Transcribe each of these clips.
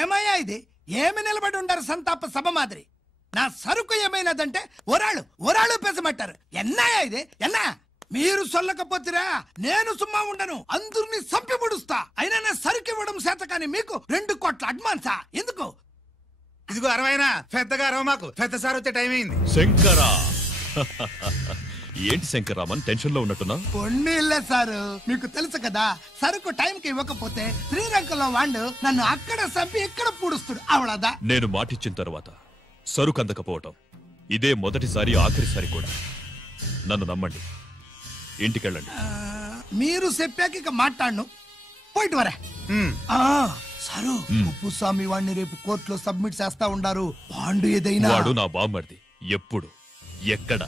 ఏమయ్యా ఇది? ఏమి నిలబడి ఉండారు సంతాప సభ మాదిరి? నా సరుకు ఏమైనదంటే ఒరాళ్ళు పెసమంటారు. ఎన్నాయా ఇది? ఎన్నా మీరు సొల్లకపోతురా నేను సుమ్మా ఉండను, అందరినీ సంపి ముడుస్తా. అయినా నా సరుకు ఇవ్వడం చేత కానీ మీకు 2 కోట్ల అడ్వాన్సా? ఎందుకు? ఇదిగో 60 పెద్దగా 60 మాకు పెద్ద సార్ వచ్చే టైం అయింది. శంకరా ఏంటి శంకరామన్ టెన్షన్ లో ఉన్నట్టున్నా? పొన్నీళ్ళే సారు, మీకు తెలుసు కదా, సరుకు టైంకి ఇవ్వకపోతే శ్రీరంగంలో వాడు నన్ను అక్కడ సంపి ఇక్కడ పూడుస్తుడు. అవడదా? నేను మాటిచ్చిన తర్వాత సరుకు అందకపోవటం ఇదే మొదటిసారి ఆఖరిసారి కూడా. నన్ను నమ్మండి, ఇంటికెళ్ళండి. మీరు చెప్పాక ఇక మాట్లాడను, పోయిట్ వరా. సారు కుప్పుస్వామి వాడిని రేపు కోర్టులో సబ్మిట్ చేస్తా ఉండారు. బాండు ఏదైనా వాడు నా బామ్మర్ది. ఎప్పుడు ఎక్కడ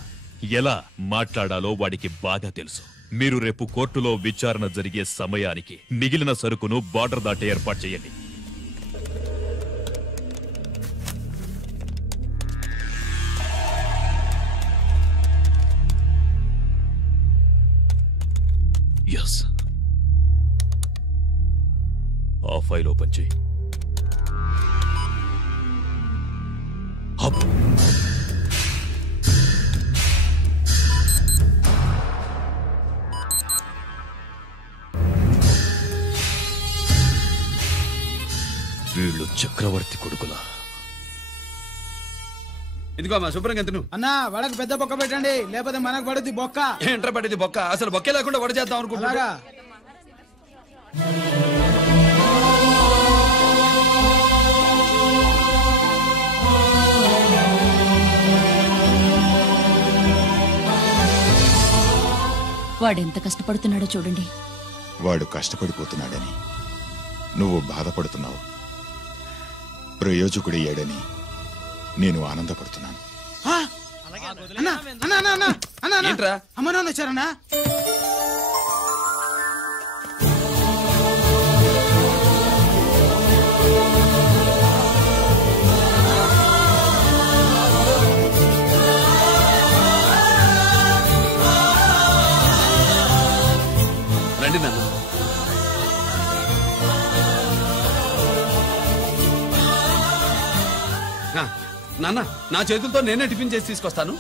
ఎలా మాట్లాడాలో వాడికి బాగా తెలుసు. మీరు రేపు కోర్టులో విచారణ జరిగే సమయానికి మిగిలిన సరుకును బార్డర్ దాటే ఏర్పాటు చేయండి. ఎస్, ఆ ఫైల్ ఓపెన్ చేయి. వీళ్ళు చక్రవర్తి కొడుకులా. ఇదిగో మా శుభ్రంగా తిను. అన్నా వడకు పెద్ద బొక్క పెట్టండి, లేకపోతే మనకు పడుద్ది బొక్క. ఏంట్రా పడింది బొక్క? అసలు బొక్కే లేకుండా వడ చేద్దాం అనుకుంటున్నారా? వాడెంత కష్టపడుతున్నాడో చూడండి. వాడు కష్టపడిపోతున్నాడని నువ్వు బాధపడుతున్నావు, ప్రయోజకుడయ్యాడని నేను ఆనందపడుతున్నాను. అమ్మ నాన్న వచ్చారన్నా? రండి నాన్న. నాన్న, నా చేతులతో నేనే టిఫిన్ చేసి తీసుకొస్తాను.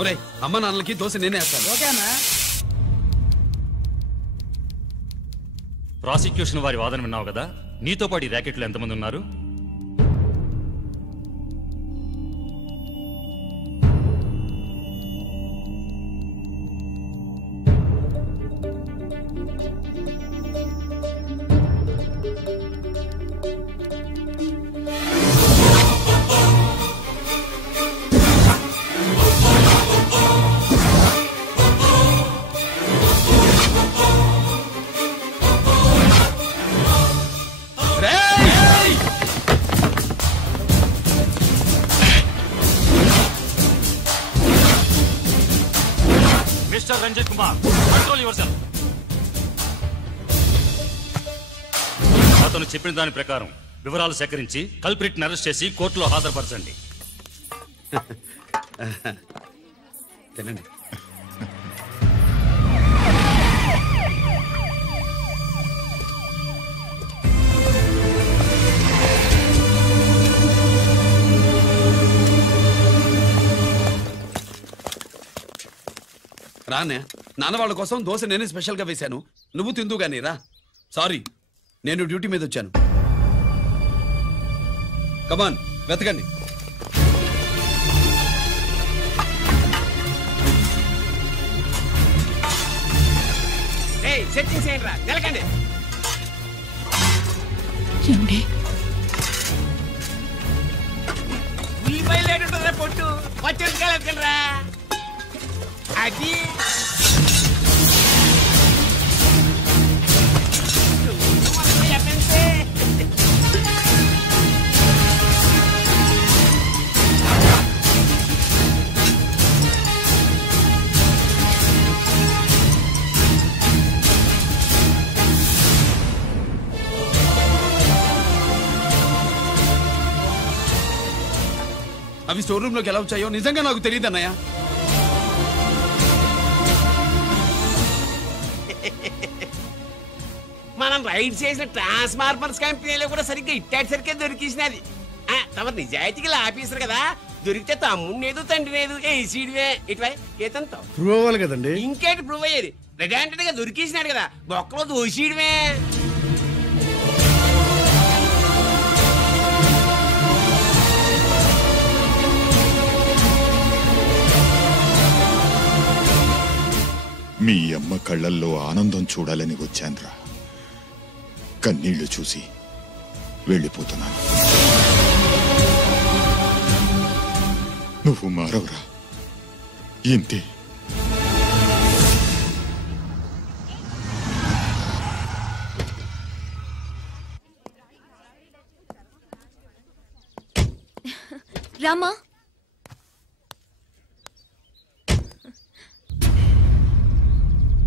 ఒరేయ్, అమ్మ నాన్నలకి దోశ నేనే వేస్తాను. ఓకేనా? ప్రాసిక్యూషన్ వారి వాదన విన్నావు కదా. నీతో పాటు ఈ ర్యాకెట్లో ఎంతమంది ఉన్నారు? Mister Ranjit Kumar, control yourself. అతను చెప్పిన దాని ప్రకారం వివరాలు సేకరించి కల్ప్రిట్ ని అరెస్ట్ చేసి కోర్టులో హాజరుపరచండి. తినండి. రానే, నాన్న వాళ్ళ కోసం దోశ నేనే స్పెషల్ గా వేశాను, నువ్వు తిందు గానీ రా. సారీ, నేను డ్యూటీ మీద వచ్చాను. కమాన్, వెతకండి. సెట్టింగ్ చేయండి రా, నిలకండి. ఉల్లిపాయలు ఏంటుంటుందిరా పొట్టు, పచ్చిమిరపకాయలు రా. అది అవి స్టోర్ రూమ్ లోకి ఎలా వచ్చాయో నిజంగా నాకు తెలియదు అన్నయ్య. మనం రైడ్ చేసిన ట్రాన్స్ఫార్మర్స్ కంపెనీలో కూడా సరిగ్గా ఇట్టాడు సరిగ్గా దొరికేసినది తమరు నిజాయితీగా ఆఫీసర్ కదా, దొరికితే తమ్ముడిని ఏదో తండ్రి ఏదో ఏసీడివే ఇటువై ఏతంతో ప్రూవ్ అవ్వాలి కదండి. ఇంకేంటి ప్రూవ్ అయ్యేది? రెడీ గా దొరికేసినాడు కదా, బొక్కలో దోషీడివే. మీ అమ్మ కళ్ళల్లో ఆనందం చూడాలని వచ్చాన్రా. కన్నీళ్లు చూసి వెళ్ళిపోతున్నాను. నువ్వు మారవురా, ఇంతే. రామా,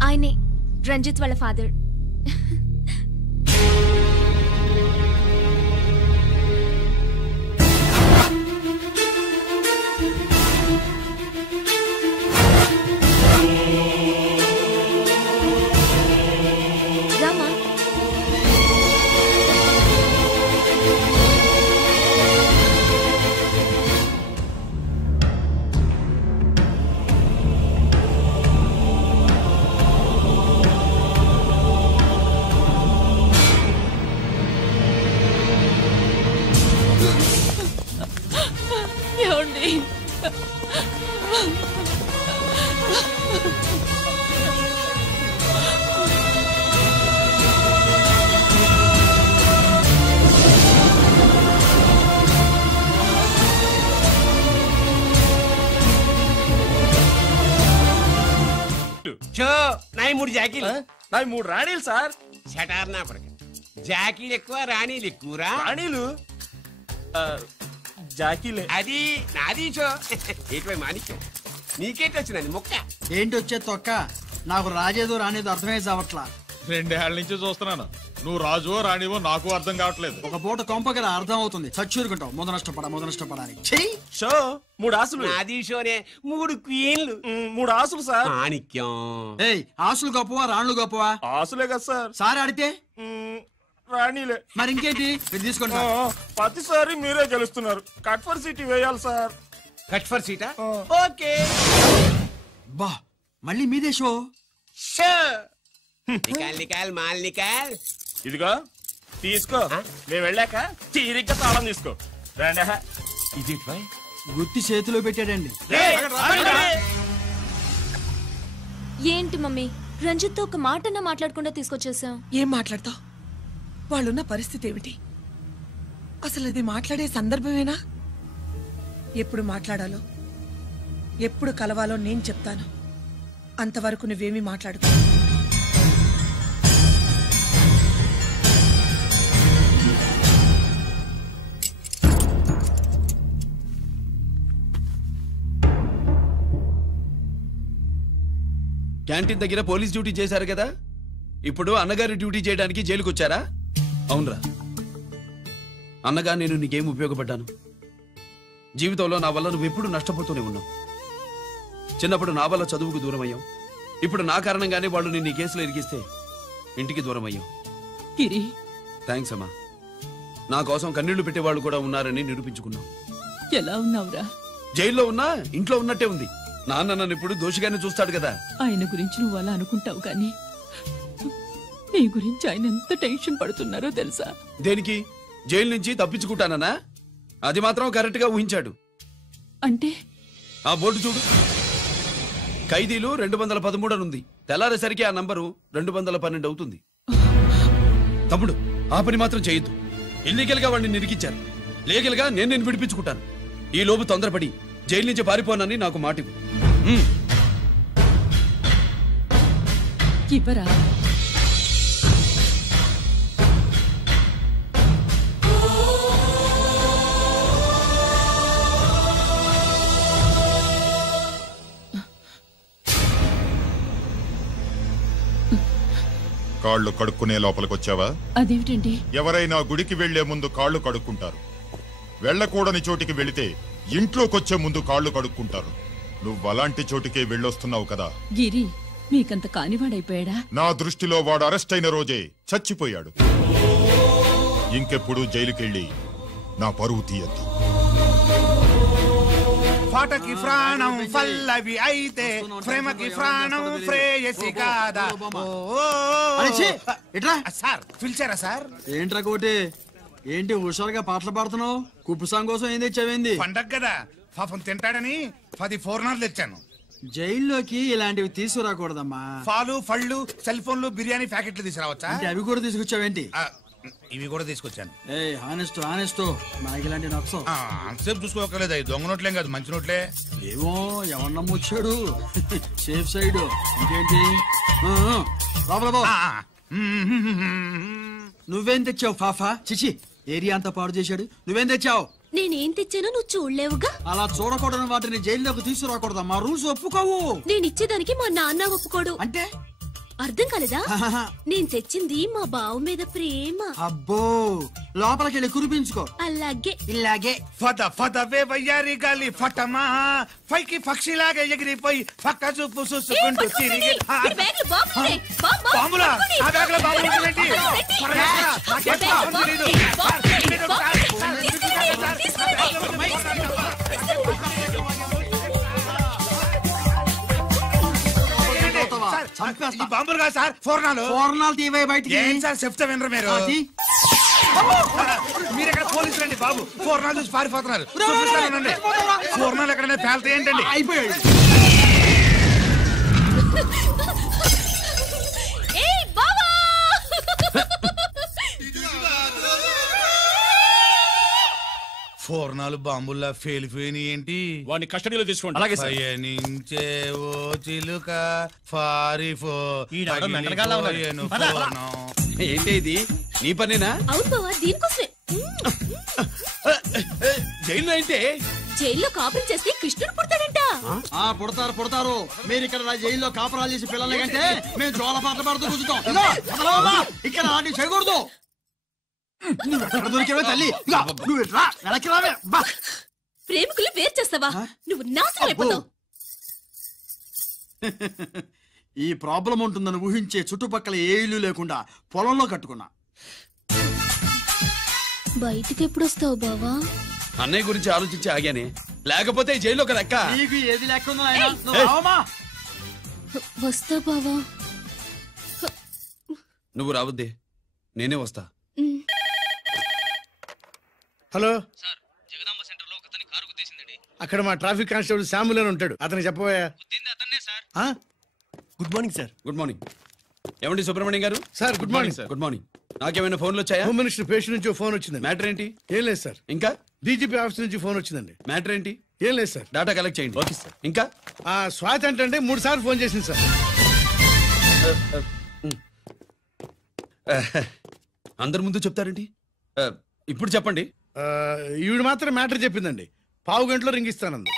ఆయనే రంజిత్ వాళ్ళ ఫాదర్. రామా, ఏమండి? చో నాయి 3 జాకీలు. నాయి 3 రాణీలు సార్. షటార్ నా పడక. జాకీలు ఎక్కువ రాణీలు ఎక్కువరా? రాణీలు జాకీలే. అది నాది చో. ఏటివై మాణిక్యం, నీకేంటి వచ్చినది మొక్క? ఏంటి వచ్చే తొక్క? నాకు రాజేదో రానేదో అర్థమే చావట్లా. 2 ఏళ్ల నుంచి చూస్తున్నాను. నువ్వు రాజువో రాణివో నాకు అర్థం కావట్లేదు. ఒక పూట కొంప కదా అర్థం అవుతుంది. చచ్చూరుకుంటావు. మొద నష్టపడాలి. షో 3 ఆసులు. నాది షోనే 3 క్వీన్లు. 3 ఆసులు సార్. మాణిక్యం. ఏయ్, ఆసులు గొప్పవా రాణులు గొప్పవా? ఆసులే కదా సార్. సార్ అడితే రాణిలే. మరి ఇంకేంటి? ఇది తీసుకోండి. ప్రతిసారి మీరే గెలుస్తున్నారు. కట్ ఫర్ సీట్ వేయాలి సార్. కట్ ఫర్ సీటా? ఓకే. బా, మళ్ళీ మీదే షో. షో నికాల్ మాల్ నికాల్. ఇదిగో తీసుకో. మేము వెళ్ళాక తీరిగ్గా తాళం తీసుకో. రండి. ఇది గుత్తి చేతిలో పెట్టాడండి. ఏంటి మమ్మీ, రంజిత్తో ఒక మాటన్నా మాట్లాడకుండా తీసుకొచ్చేసాం. ఏం మాట్లాడతావు? వాళ్ళున్న పరిస్థితి ఏమిటి? అసలు అది మాట్లాడే సందర్భమేనా? ఎప్పుడు మాట్లాడాలో, ఎప్పుడు కలవాలో నేను చెప్తాను. అంతవరకు నువ్వేమీ మాట్లాడుకో. క్యాంటీన్ దగ్గర పోలీస్ డ్యూటీ చేశారు కదా, ఇప్పుడు అన్నగారి డ్యూటీ చేయడానికి జైలుకు వచ్చారా? అవునరా అన్నగా, నేను నీకేం ఉపయోగపడ్డాను? జీవితంలో నా వల్ల నువ్వు ఎప్పుడు నష్టపోతూనే ఉన్నావు. చిన్నప్పుడు నా వల్ల చదువుకు దూరం అయ్యావు. ఇప్పుడు నా కారణంగానే వాళ్ళు నిన్ను ఈ కేసులో ఇరికిస్తే ఇంటికి దూరం అయ్యావు. థ్యాంక్స్ అమ్మా. నా కోసం కన్నీళ్లు పెట్టేవాళ్ళు కూడా ఉన్నారని నిరూపించుకున్నావు. ఎలా ఉన్నావురా? జైల్లో ఉన్నా ఇంట్లో ఉన్నట్టే ఉంది. నాన్న నన్ను ఇప్పుడు దోషిగానే చూస్తాడు కదా. ఆయన గురించి నువ్వు అలా అనుకుంటావు కానీ నీ గురించి ఆయన ఎంత టెన్షన్ పడుతున్నారో తెలుసా? దేనికి? జైలు నుంచి తప్పించుకుంటానన్నా? అది మాత్రం కరెక్ట్ గా ఊహించాడు. అంటే ఆ బోర్డు చూడు, ఖైదీలు 213 అని ఉంది. తెల్లారేసరికి ఆ నంబరు 212 అవుతుంది. తమ్ముడు, ఆ పని మాత్రం చేయొద్దు. ఇల్లీగల్ గా వాడిని నిరికించారు. లీగల్ గా నేను విడిపించుకుంటాను. ఈ లోపు తొందరపడి జైలు నుంచి పారిపోనని నాకు మాట ఇవ్వు. ఇవ్వరా? కాళ్ళు కడుక్కునే లోపలికొచ్చావా? అదేమిటండి? ఎవరైనా గుడికి వెళ్లే ముందు కాళ్ళు కడుక్కుంటారు. వెళ్ళకూడని చోటికి వెళితే ఇంట్లోకొచ్చే ముందు కాళ్ళు కడుక్కుంటారు. నువ్వు అలాంటి చోటికే వెళ్ళొస్తున్నావు కదా. గిరి, మీకంత కానివాడైపోయాడా? నా దృష్టిలో వాడు అరెస్ట్ అయిన రోజే చచ్చిపోయాడు. ఇంకెప్పుడు జైలుకెళ్ళి నా పరువు తీయద్దు. పాటకి ప్రాణం పల్లవి అయితే ప్రేమకి ప్రాణం ప్రేయసి కాదా. సార్ పిలిచారా సార్? ఏంట్రా కోటి, ఏంటి హుషారుగా పాటలు పాడుతున్నావు? కుప్పు కోసం ఏం తెచ్చావేంది? పండగ కదా, పాపం తింటాడని 10 పూర్ణాలు తెచ్చాను. జైల్లోకి ఇలాంటివి తీసుకురాకూడదమ్మా. పాలు, పళ్ళు, సెల్ ఫోన్లు, బిర్యానీ ప్యాకెట్లు తీసుకురావచ్చా? అంటే అవి కూడా తీసుకొచ్చావేంటి? ఇవి కూడా తీసుకొచ్చాను. హానెస్ట్ మనకి ఇలాంటి నచ్చం. అంతసేపు చూసుకోకలేదు, అవి దొంగ నోట్లేం కాదు, మంచి నోట్లే. ఏమో ఎవరు నమ్మొచ్చాడు. Safe side. ఇంకేంటి నువ్వేం తెచ్చావు ఫాఫా? చిచి, ఏరియా అంతా పాడు చేశాడు. నువ్వేం తెచ్చావు? నేనేం తెచ్చానో నువ్వు చూడలేవుగా. అలా చూడకూడని వాటిని జైల్లోకి తీసుకురాకూడదు. మా రూల్స్ ఒప్పుకోవు. నేను ఇచ్చేదానికి మా నాన్న ఒప్పుకోడు. అంటే అర్థం కాలేదా? నేను తెచ్చింది మా బావు మీద ప్రేమ. అబ్బో, లోపలికెళ్ళి కురిపించుకో. అలాగే ఇలాగే ఫదవే వయ్యారి గాలి ఫటమా, పైకి పక్షిలాగా ఎగిరిపోయి పక్క చూపు చూసుకుంటూ తిరిగి. బాంబులా? ఆ బ్యాగ్లో బాంబులు ఉంటుందేంటి? బాంబులు కాదు సార్, పూర్ణాలు. తీవే బయటికి. ఏం సార్ చెప్తా వినరు మీరు? మీరు ఎక్కడ పోలీసులు అండి బాబు? పూర్ణాలు చూసి పారిపోతున్నారు. పూర్ణాలు ఎక్కడైనా పేల్తాయి ఏంటండి? అయిపోయాయి. పూర్ణాలు బాంబుల్లా ఫెయిలిపోయినాయి ఏంటి? వాడిని కస్టడీలో తీసుకోండి. అలాగే పయనించే ఓ చిలుక పారిపో. ఏంటి ఇది? నీ పనేనా? అవును బావా, దీనికోసమే. జైల్లో ఏంటి? జైల్లో కాపురం చేస్తే కృష్ణుడు పుడతాడంట. పుడతారు. మీరు ఇక్కడ జైల్లో కాపురాలు చేసి పిల్లల కంటే మేము జోల పాటలు పాడుతూ కూర్చుంటాం. ఇక్కడ అలాంటివి చేయకూడదు. దొరికేవే తల్లి. ప్రేమికులు వేరు చేస్తావా? నువ్వు నాశనం అయిపోతావు. ఈ ప్రాబ్లం ఉంటుందని ఊహించే చుట్టుపక్కల ఏ ఇల్లు లేకుండా పొలంలో కట్టుకున్నా. బయటికి ఎప్పుడు వస్తావు బావా? అన్నయ్య గురించి ఆలోచించి ఆగానే, లేకపోతే జైల్లోకి లెక్క. నీకు ఏది లెక్క ఉందా? వస్తా బావా. నువ్వు రావద్దే, నేనే వస్తా. హలో అక్కడ మా ట్రాఫిక్ కానిస్టేబుల్ శామ్యుల్ అని ఉంటాడు, అతను చెప్పబోయా. Good morning sir. Good morning. ఏమండి Subrahmanyam garu? Sir good morning sir. Good morning. నాకేమైనా ఫోన్లు వచ్చాయా? హోమ్ మినిస్టర్ పేషెంట్ నుంచి ఫోన్ వచ్చింది. మ్యాటర్ ఏంటి? ఏం లేదు సార్. ఇంకా డీజీపీ ఆఫీస్ నుంచి ఫోన్ వచ్చిందండి. మ్యాటర్ ఏంటి? ఏం లేదు సార్. డాటా కలెక్ట్ చేయండి. Okay sir. ఇంకా స్వాతి అంటే 3 సార్లు ఫోన్ చేసింది సార్. అందరి ముందు చెప్తారండి. ఇప్పుడు చెప్పండి. ఈవిడ మాత్రం మ్యాటర్ చెప్పిందండి. 1/2 గంటలో రింగ్ ఇస్తానంది.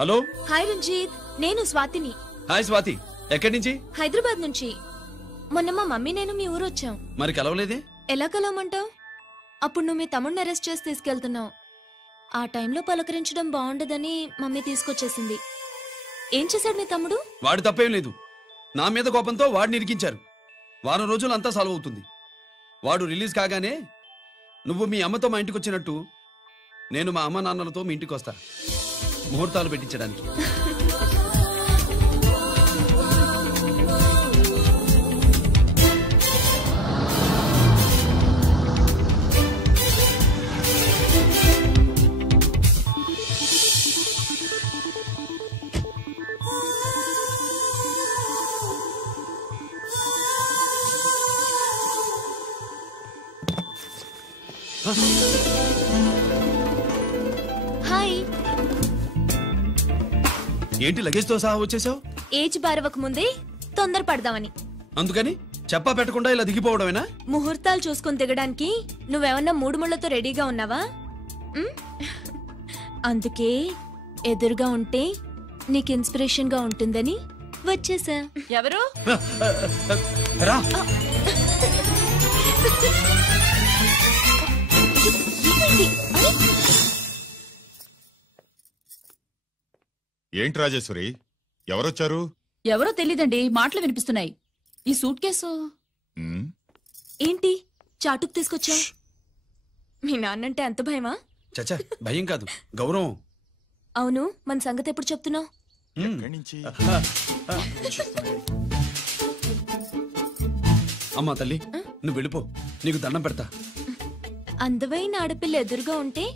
హలో. హాయ్ రంజిత్, నేను స్వాతిని. హాయ్ స్వాతి, ఎక్కడి నుంచి? హైదరాబాద్ నుంచి. మొన్న మా మమ్మీ నేను మీ ఊరు వచ్చాం. మరి కలవలేదే? ఎలా కలవమంటావు? అప్పుడు నువ్వు మీ తమ్ముడిని అరెస్ట్ చేసి తీసుకెళ్తున్నావు. ఆ టైంలో పలకరించడం బాగుండదని మమ్మీ తీసుకొచ్చేసింది. ఏం చేశాడు మీ తమ్ముడు? వాడు తప్పేం లేదు. నా మీద కోపంతో వాడిని ఇరికించారు. వారం రోజులు అంతా సాల్వ్ అవుతుంది. వాడు రిలీజ్ కాగానే నువ్వు మీ అమ్మతో మా ఇంటికి వచ్చినట్టు నేను మా అమ్మ నాన్నలతో మీ ఇంటికి వస్తా, ముహూర్తాలు పెట్టించడానికి. హాయ్. ఏంటి లగేజ్ తో సహా వచ్చేసావు? ఏజ్ బారవక ముందే తొందర పడదామని. అందుకని చెప్పా పెట్టకుండా ఇలా దిగిపోవడమేనా? ముహూర్తాలు చూసుకొని దిగడానికి నువ్వేమన్నా 3 ముళ్ళతో రెడీగా ఉన్నావా? అందుకే ఎదురుగా ఉంటే నీకు ఇన్స్పిరేషన్ గా ఉంటుందని వచ్చేసా. ఎవరు? రా. అరే ఏంటి రాజేశ్వరి, ఎవరొచ్చారు? ఎవరో తెలీదండి, మాటలు వినిపిస్తున్నాయి. ఈ సూట్ కేసు ఏంటి చాటుకు తీసుకొచ్చా? మీ నాన్నంటే అంత భయమా? చచ్చా, భయం కాదు, గౌరవం. అవును, మన సంగతి ఎప్పుడు చెప్తున్నావు? అమ్మా తల్లి, నువ్వు వెళ్ళిపో, నీకు దండం పెడతా. అందమైన ఆడపిల్ల ఎదురుగా ఉంటే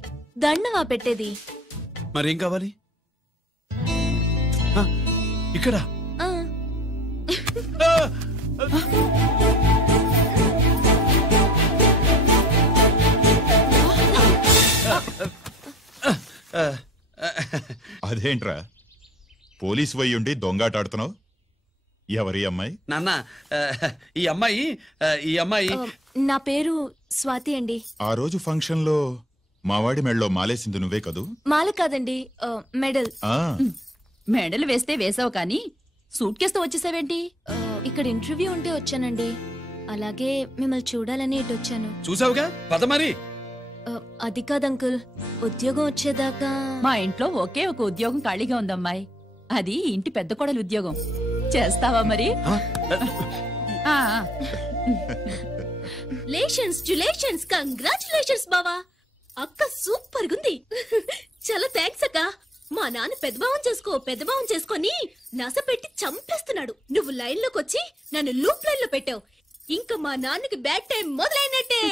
దండవా పెట్టేది? మరేం కావాలి? ఇక్కడ ఆ. అదేంట్రా పోలీసు వయ్యుండి దొంగాటాడుతున్నావు? ఎవరి అమ్మాయి? నాన్న, ఈ అమ్మాయి నా పేరు స్వాతి అండి. ఆ రోజు ఫంక్షన్ లో మావాడి మెళ్ళలో మాలేసింది నువ్వే కదూ? మాల కాదండి, మెడల్. మెడలు వేస్తే వేసావు కానీ సూట్ కేసుతో వచ్చేసావేంటి? ఇక్కడ ఇంటర్వ్యూ ఉంటే వచ్చానండి. అలాగే మిమ్మల్ని చూడాలని ఇటు వచ్చాను. చూసావుగా, పద మరి. అది కాదు అంకుల్, ఉద్యోగం వచ్చేదాకా మా ఇంట్లో ఒకే ఒక ఉద్యోగం ఖాళీగా ఉందమ్మాయి, అది ఇంటి పెద్ద కోడలు ఉద్యోగం. చేస్తావా మరి? లేషన్స్ కంగ్రాచులేషన్స్ బావా, అక్క సూపర్ గుంది. చాలా థ్యాంక్స్ అక్క. మా నాన్న పెద్దభావం చేసుకొని నస పెట్టి చంపేస్తున్నాడు. నువ్వు లైన్ లోకి వచ్చి నన్ను లూప్ లైన్ లో పెట్టావు. ఇంకా మా నాన్నకి బ్యాడ్ టైం మొదలైనట్టే.